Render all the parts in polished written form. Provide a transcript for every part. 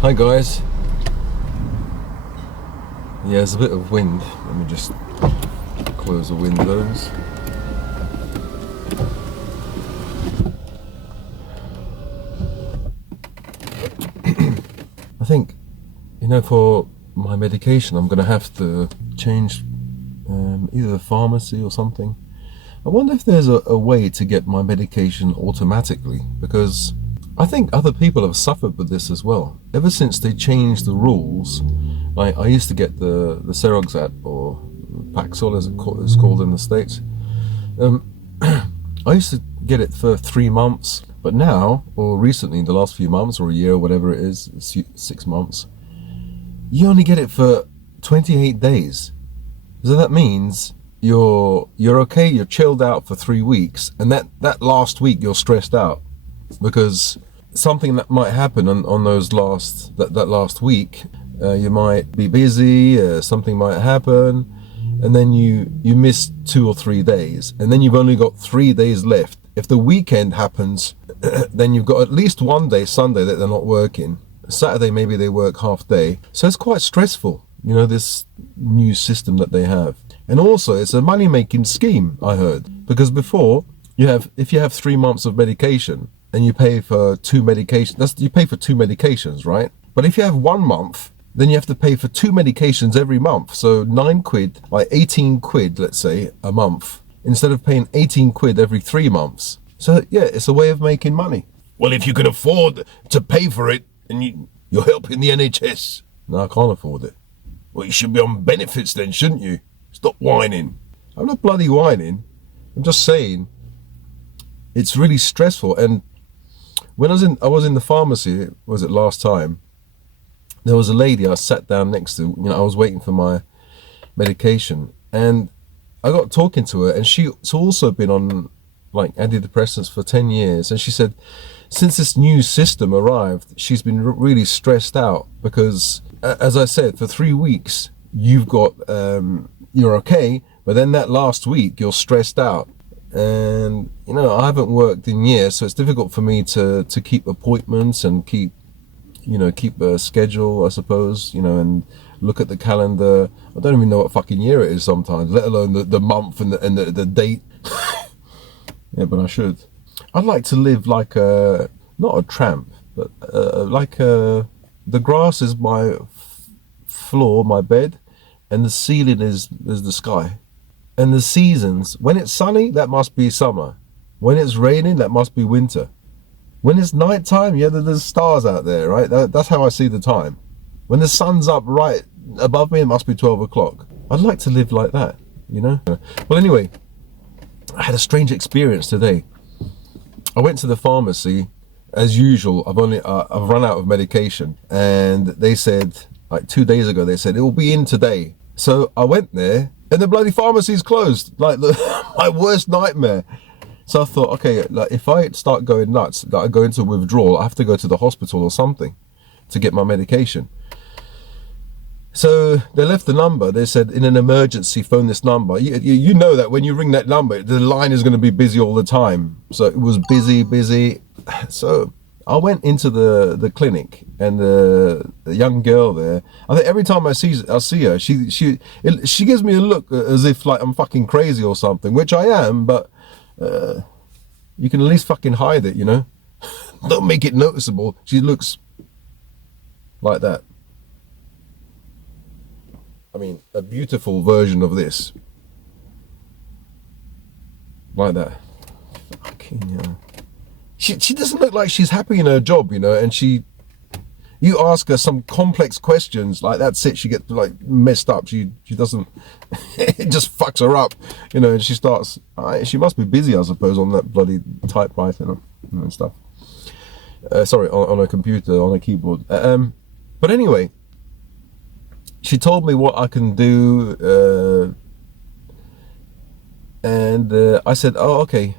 Hi guys. Yeah, there's a bit of wind. Let me just close the windows. I think, for my medication, I'm gonna have to change either the pharmacy or something. I wonder if there's a way to get my medication automatically, because I think other people have suffered with this as well. Ever since they changed the rules, I used to get the Seroxat, or Paxil as it's called in the States. I used to get it for 3 months, but now, or recently, in the last few months, or a year, whatever it is, 6 months, you only get it for 28 days. So that means you're okay, you're chilled out for 3 weeks, and that last week you're stressed out because something that might happen on those that last week. You might be busy, something might happen, and then you miss 2 or 3 days, and then you've only got 3 days left. If the weekend happens, then you've got at least one day, Sunday, that they're not working. Saturday, maybe they work half day. So it's quite stressful, this new system that they have. And also, it's a money-making scheme, I heard. Because before, if you have 3 months of medication, and you pay for 2 medications, you pay for 2 medications, right? But if you have 1 month, then you have to pay for 2 medications every month. So 9 quid, like 18 quid, let's say, a month, instead of paying 18 quid every 3 months. So yeah, it's a way of making money. Well, if you can afford to pay for it, and you're helping the NHS. No, I can't afford it. Well, you should be on benefits then, shouldn't you? Stop whining. I'm not bloody whining. I'm just saying it's really stressful. And when I was in the pharmacy, was it last time? There was a lady I sat down next to. I was waiting for my medication, and I got talking to her, and she's also been on like antidepressants for 10 years, and she said since this new system arrived, she's been really stressed out because, as I said, for 3 weeks you've got you're okay, but then that last week you're stressed out. And I haven't worked in years, so it's difficult for me to keep appointments and keep a schedule, I suppose, and look at the calendar. I don't even know what fucking year it is sometimes, let alone the month and the date. Yeah, but I should. I'd like to live like not a tramp, but the grass is my floor, my bed, and the ceiling is the sky. And the seasons, when it's sunny, that must be summer. When it's raining, that must be winter. When it's nighttime, yeah, there's stars out there, right? That's how I see the time. When the sun's up right above me, it must be 12 o'clock. I'd like to live like that, Well, anyway, I had a strange experience today. I went to the pharmacy, as usual. I've run out of medication, and they said, like 2 days ago, they said it will be in today. So I went there, and the bloody pharmacy's closed. Like my worst nightmare. So I thought, okay, like if I start going nuts, that I go into withdrawal, I have to go to the hospital or something to get my medication. So they left the number. They said, in an emergency, phone this number. You know that when you ring that number, the line is going to be busy all the time. So it was busy. So I went into the clinic, and the young girl there, I think every time I see her, she gives me a look as if like I'm fucking crazy or something, which I am, but you can at least fucking hide it, Don't make it noticeable. She looks like that. I mean, a beautiful version of this. Like that. Fucking hell. She doesn't look like she's happy in her job, and you ask her some complex questions, like that's it, she gets like messed up. She doesn't, it just fucks her up, and she starts, she must be busy, I suppose, on that bloody typewriter and stuff. Sorry, on a computer, on a keyboard. But anyway, she told me what I can do, and I said, oh, okay.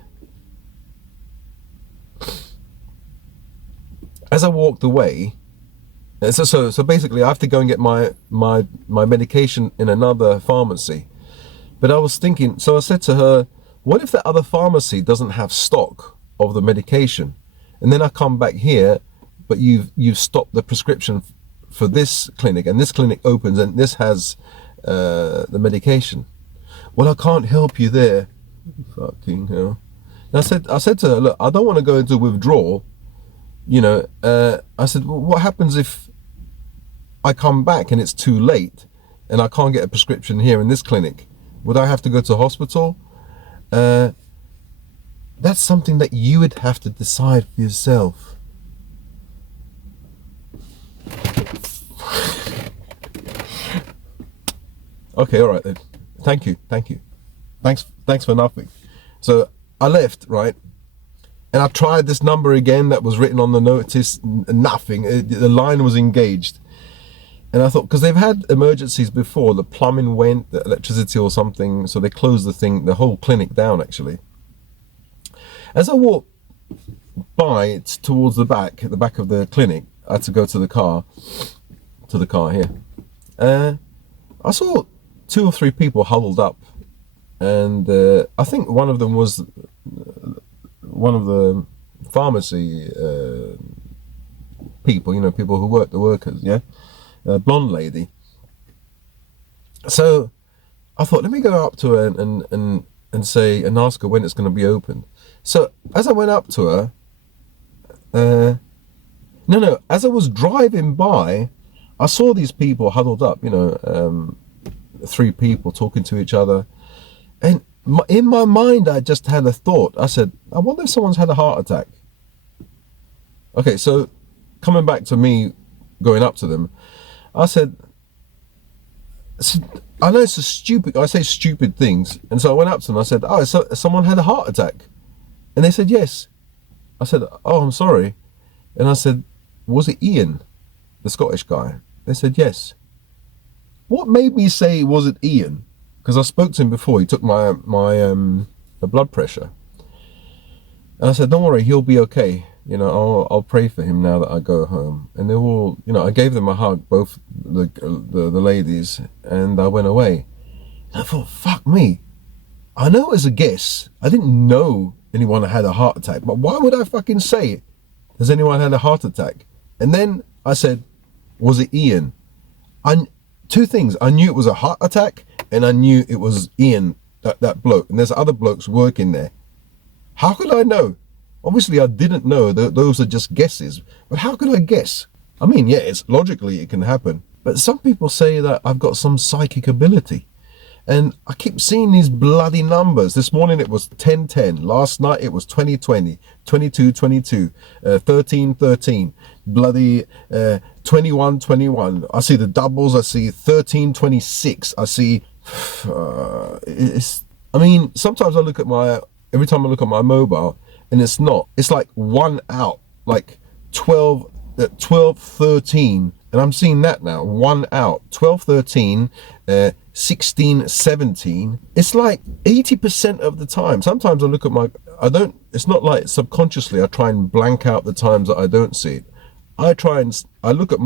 As I walked away, So basically, I have to go and get my medication in another pharmacy. But I was thinking, so I said to her, what if the other pharmacy doesn't have stock of the medication, and then I come back here, but you've stopped the prescription for this clinic, and this clinic opens and this has the medication. Well, I can't help you there. Fucking hell. And I said to her, look, I don't want to go into withdrawal. I said, well, what happens if I come back and it's too late and I can't get a prescription here in this clinic? Would I have to go to hospital? That's something that you would have to decide for yourself. Okay, all right then. Thank you. Thanks for nothing. So I left, right? And I tried this number again that was written on the notice, nothing. The line was engaged. And I thought, because they've had emergencies before, the plumbing went, the electricity or something, so they closed the whole clinic down actually. As I walked by towards the back of the clinic, I had to go to the car here. I saw 2 or 3 people huddled up, and I think one of them was one of the pharmacy people, people who work, the workers, yeah, a blonde lady. So I thought, let me go up to her and say and ask her when it's going to be open. So as I went up to her, as I was driving by, I saw these people huddled up, 3 people talking to each other, and in my mind I just had a thought. I said, I wonder if someone's had a heart attack. Okay, so coming back to me going up to them, I said, I know I say stupid things, and so I went up to them. I said, oh, so someone had a heart attack? And they said yes. I said, oh, I'm sorry. And I said, was it Ian, the Scottish guy? They said yes. What made me say, was it Ian? Because I spoke to him before. He took my blood pressure. And I said, don't worry, he'll be okay. I'll pray for him now that I go home. And they all, I gave them a hug, both the ladies, and I went away. And I thought, fuck me. I know it was a guess. I didn't know anyone had a heart attack, but why would I fucking say it? Has anyone had a heart attack? And then I said, was it Ian? 2 things. I knew it was a heart attack, and I knew it was Ian, that bloke. And there's other blokes working there. How could I know? Obviously, I didn't know. Those are just guesses. But how could I guess? I mean, yeah, it's logically it can happen. But some people say that I've got some psychic ability. And I keep seeing these bloody numbers. This morning it was 10-10. Last night it was 20-20, 22-22, 13-13, bloody 21-21. I see the doubles. I see 13-26. I see, sometimes I look at every time I look at my mobile, and it's like 1 out, like 12-13. And I'm seeing that now, 1 out, 12-13, 16-17. It's like 80% of the time. Sometimes I look at it's not like subconsciously I try and blank out the times that I don't see it. I look at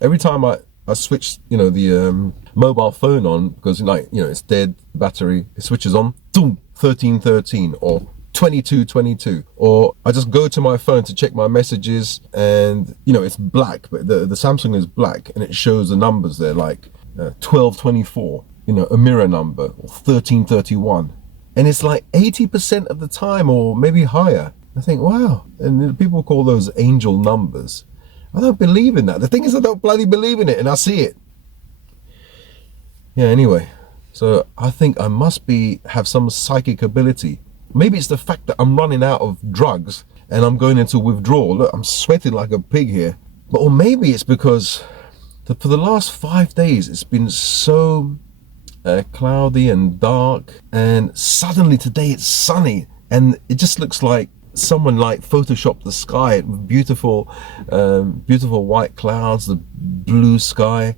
every time I switch, the mobile phone on, because it's dead battery, it switches on, boom, 13-13, or 22-22, or I just go to my phone to check my messages, and it's black, but the Samsung is black, and it shows the numbers there, like 12-24, a mirror number, or 13-31, and it's like 80% of the time, or maybe higher. I think, wow. And people call those angel numbers. I don't believe in that. The thing is, I don't bloody believe in it, and I see it. Yeah, anyway, so I think I must have some psychic ability. Maybe it's the fact that I'm running out of drugs and I'm going into withdrawal. Look, I'm sweating like a pig here. Or maybe it's because for the last 5 days, it's been so cloudy and dark, and suddenly today it's sunny, and it just looks like someone photoshopped the sky with beautiful white clouds, the blue sky.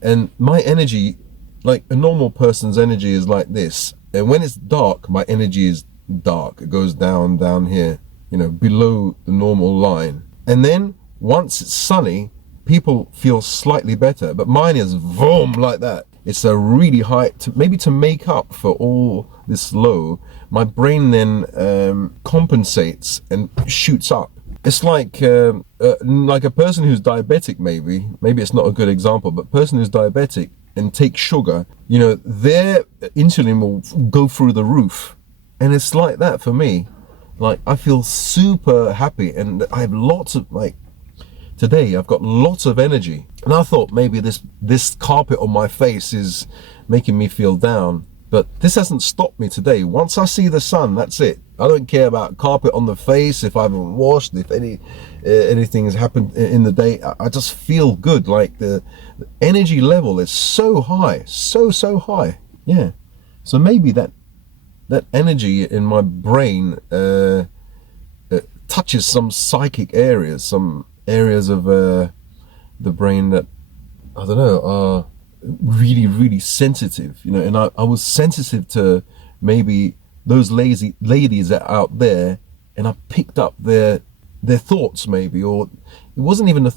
And my energy, like a normal person's energy, is like this. And when it's dark, my energy is dark. It goes down here, below the normal line. And then once it's sunny, people feel slightly better, but mine is boom like that. It's a really high, maybe to make up for all this low, my brain then compensates and shoots up. It's like a person who's diabetic, maybe it's not a good example, but a person who's diabetic and takes sugar, you know, their insulin will go through the roof. And it's like that for me. Like, I feel super happy, and I have lots of, like, today I've got lots of energy. And I thought maybe this carpet on my face is making me feel down. But this hasn't stopped me today. Once I see the sun, that's it. I don't care about carpet on the face, if I haven't washed, if anything has happened in the day. I just feel good. Like the energy level is so high, so high. Yeah. So maybe that energy in my brain touches some psychic areas, some areas of the brain that, I don't know, are really sensitive, you know. And I was sensitive to maybe those lazy ladies that are out there, and I picked up their thoughts, maybe, or it wasn't even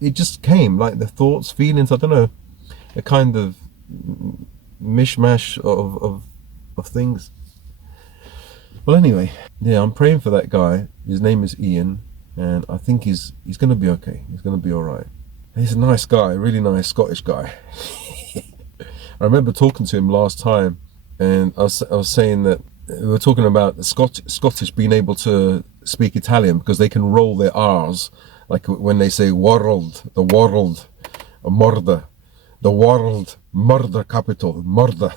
it just came like the thoughts, feelings, I don't know, a kind of mishmash of things. Well, anyway, yeah, I'm praying for that guy. His name is Ian, and I think he's gonna be okay. He's gonna be all right. He's a nice guy, really nice Scottish guy. I remember talking to him last time, and I was saying that we were talking about the Scottish being able to speak Italian because they can roll their R's, like when they say world, the world, murder, the world, murder capital, murder.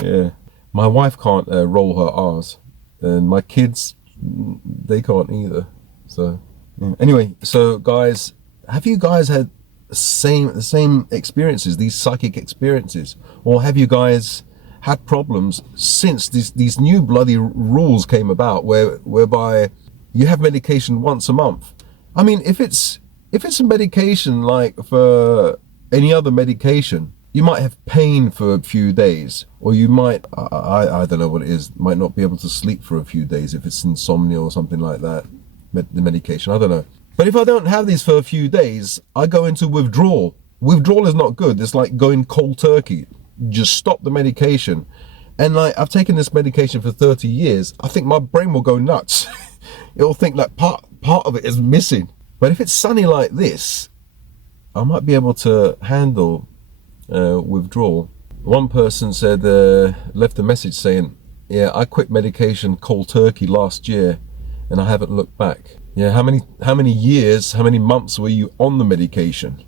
Yeah, my wife can't roll her R's, and my kids, they can't either. So yeah. Anyway, so guys, have you guys had the same experiences, these psychic experiences, or have you guys had problems since these new bloody rules came about, whereby you have medication once a month? I mean, if it's a medication like for any other medication, you might have pain for a few days, or you might, I don't know what it is, might not be able to sleep for a few days if it's insomnia or something like that, the medication, I don't know. But if I don't have these for a few days, I go into withdrawal. Withdrawal is not good. It's like going cold turkey. Just stop the medication. And like, I've taken this medication for 30 years. I think my brain will go nuts. It'll think that part of it is missing. But if it's sunny like this, I might be able to handle withdrawal. One person said, left a message saying, yeah, I quit medication cold turkey last year and I haven't looked back. Yeah, how many years, how many months were you on the medication?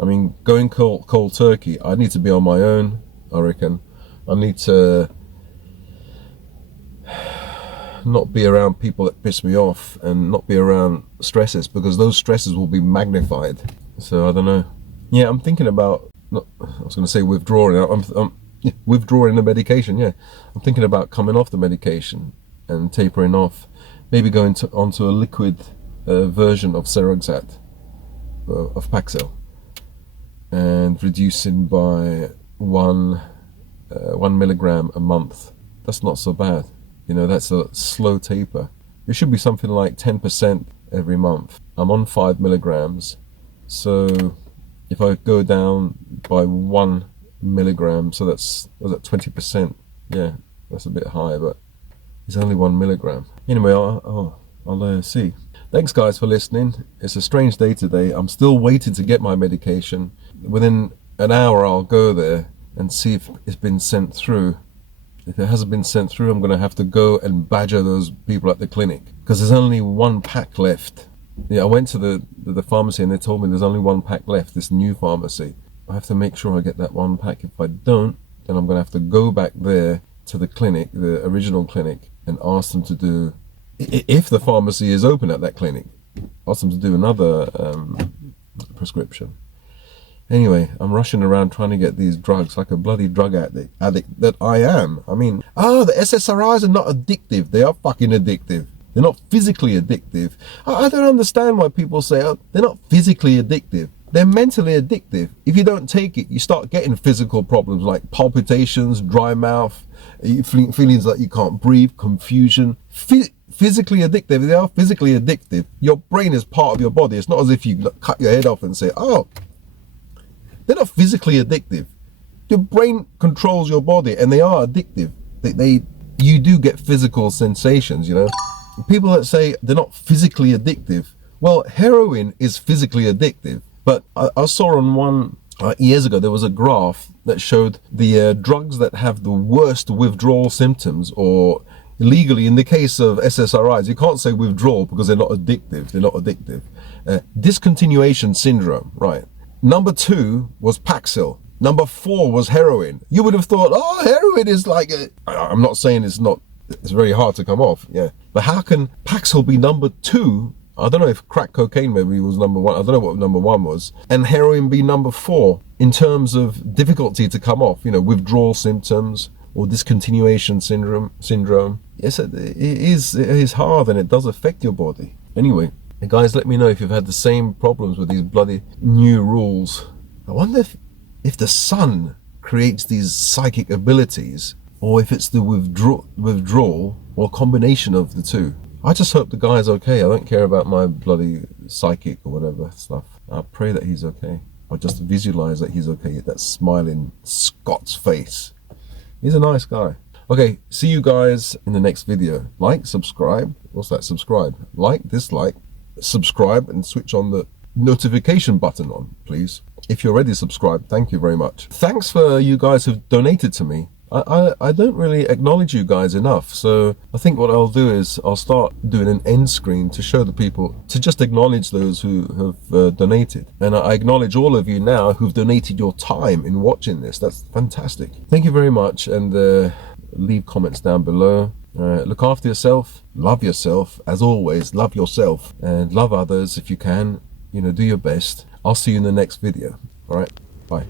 I mean, going cold turkey, I need to be on my own, I reckon. I need to not be around people that piss me off and not be around stresses, because those stresses will be magnified. So I don't know. Yeah, I'm thinking about, I was going to say withdrawing. I'm withdrawing the medication, yeah. I'm thinking about coming off the medication and tapering off. Maybe going onto a liquid version of Seroxat, of Paxil, and reducing by 1 milligram a month. That's not so bad. You know, that's a slow taper. It should be something like 10% every month. I'm on 5 milligrams. So if I go down by 1 milligram, so was that 20%? Yeah, that's a bit high, but it's only 1 milligram. Anyway, I'll see. Thanks guys for listening. It's a strange day today. I'm still waiting to get my medication. Within an hour I'll go there and see if it's been sent through. If it hasn't been sent through, I'm going to have to go and badger those people at the clinic, because there's only 1 pack left. Yeah, I went to the pharmacy and they told me there's only 1 pack left, this new pharmacy. I have to make sure I get that 1 pack. If I don't, then I'm going to have to go back there to the clinic, the original clinic, and ask them to do, if the pharmacy is open at that clinic, ask them to do another prescription. Anyway, I'm rushing around trying to get these drugs like a bloody drug addict that I am. I mean, the SSRIs are not addictive. They are fucking addictive. They're not physically addictive. I don't understand why people say, they're not physically addictive. They're mentally addictive. If you don't take it, you start getting physical problems like palpitations, dry mouth, feelings like you can't breathe, confusion, physically addictive. They are physically addictive. Your brain is part of your body. It's not as if you cut your head off and say, oh, they're not physically addictive. Your brain controls your body, and they are addictive. You do get physical sensations, you know. People that say they're not physically addictive, well, heroin is physically addictive. But I saw on one years ago, there was a graph that showed the drugs that have the worst withdrawal symptoms, or legally, in the case of SSRIs, you can't say withdrawal because they're not addictive. They're not addictive. Discontinuation syndrome, right? Number 2 was Paxil. Number 4 was heroin. You would have thought, oh, heroin is like I'm not saying it's not. It's very hard to come off, yeah. But how can Paxil be number 2? I don't know if crack cocaine maybe was number 1. I don't know what number 1 was. And heroin be number 4 in terms of difficulty to come off, you know, withdrawal symptoms or discontinuation syndrome. Yes, it is hard, and it does affect your body. Anyway, guys, let me know if you've had the same problems with these bloody new rules. I wonder if the sun creates these psychic abilities, or if it's the withdrawal or combination of the two. I just hope the guy's okay. I don't care about my bloody psychic or whatever stuff. I pray that he's okay. I just visualize that he's okay. That smiling Scots face. He's a nice guy. Okay, see you guys in the next video. Like, subscribe. What's that? Subscribe. Like, dislike, subscribe, and switch on the notification button on, please. If you're already subscribed, thank you very much. Thanks for you guys who've donated to me. I don't really acknowledge you guys enough, so I think what I'll do is I'll start doing an end screen to show the people, to just acknowledge those who have donated. And I acknowledge all of you now who've donated your time in watching this. That's fantastic. Thank you very much, and leave comments down below. Look after yourself, love yourself, as always, love yourself, and love others if you can. You know, do your best. I'll see you in the next video. All right, bye.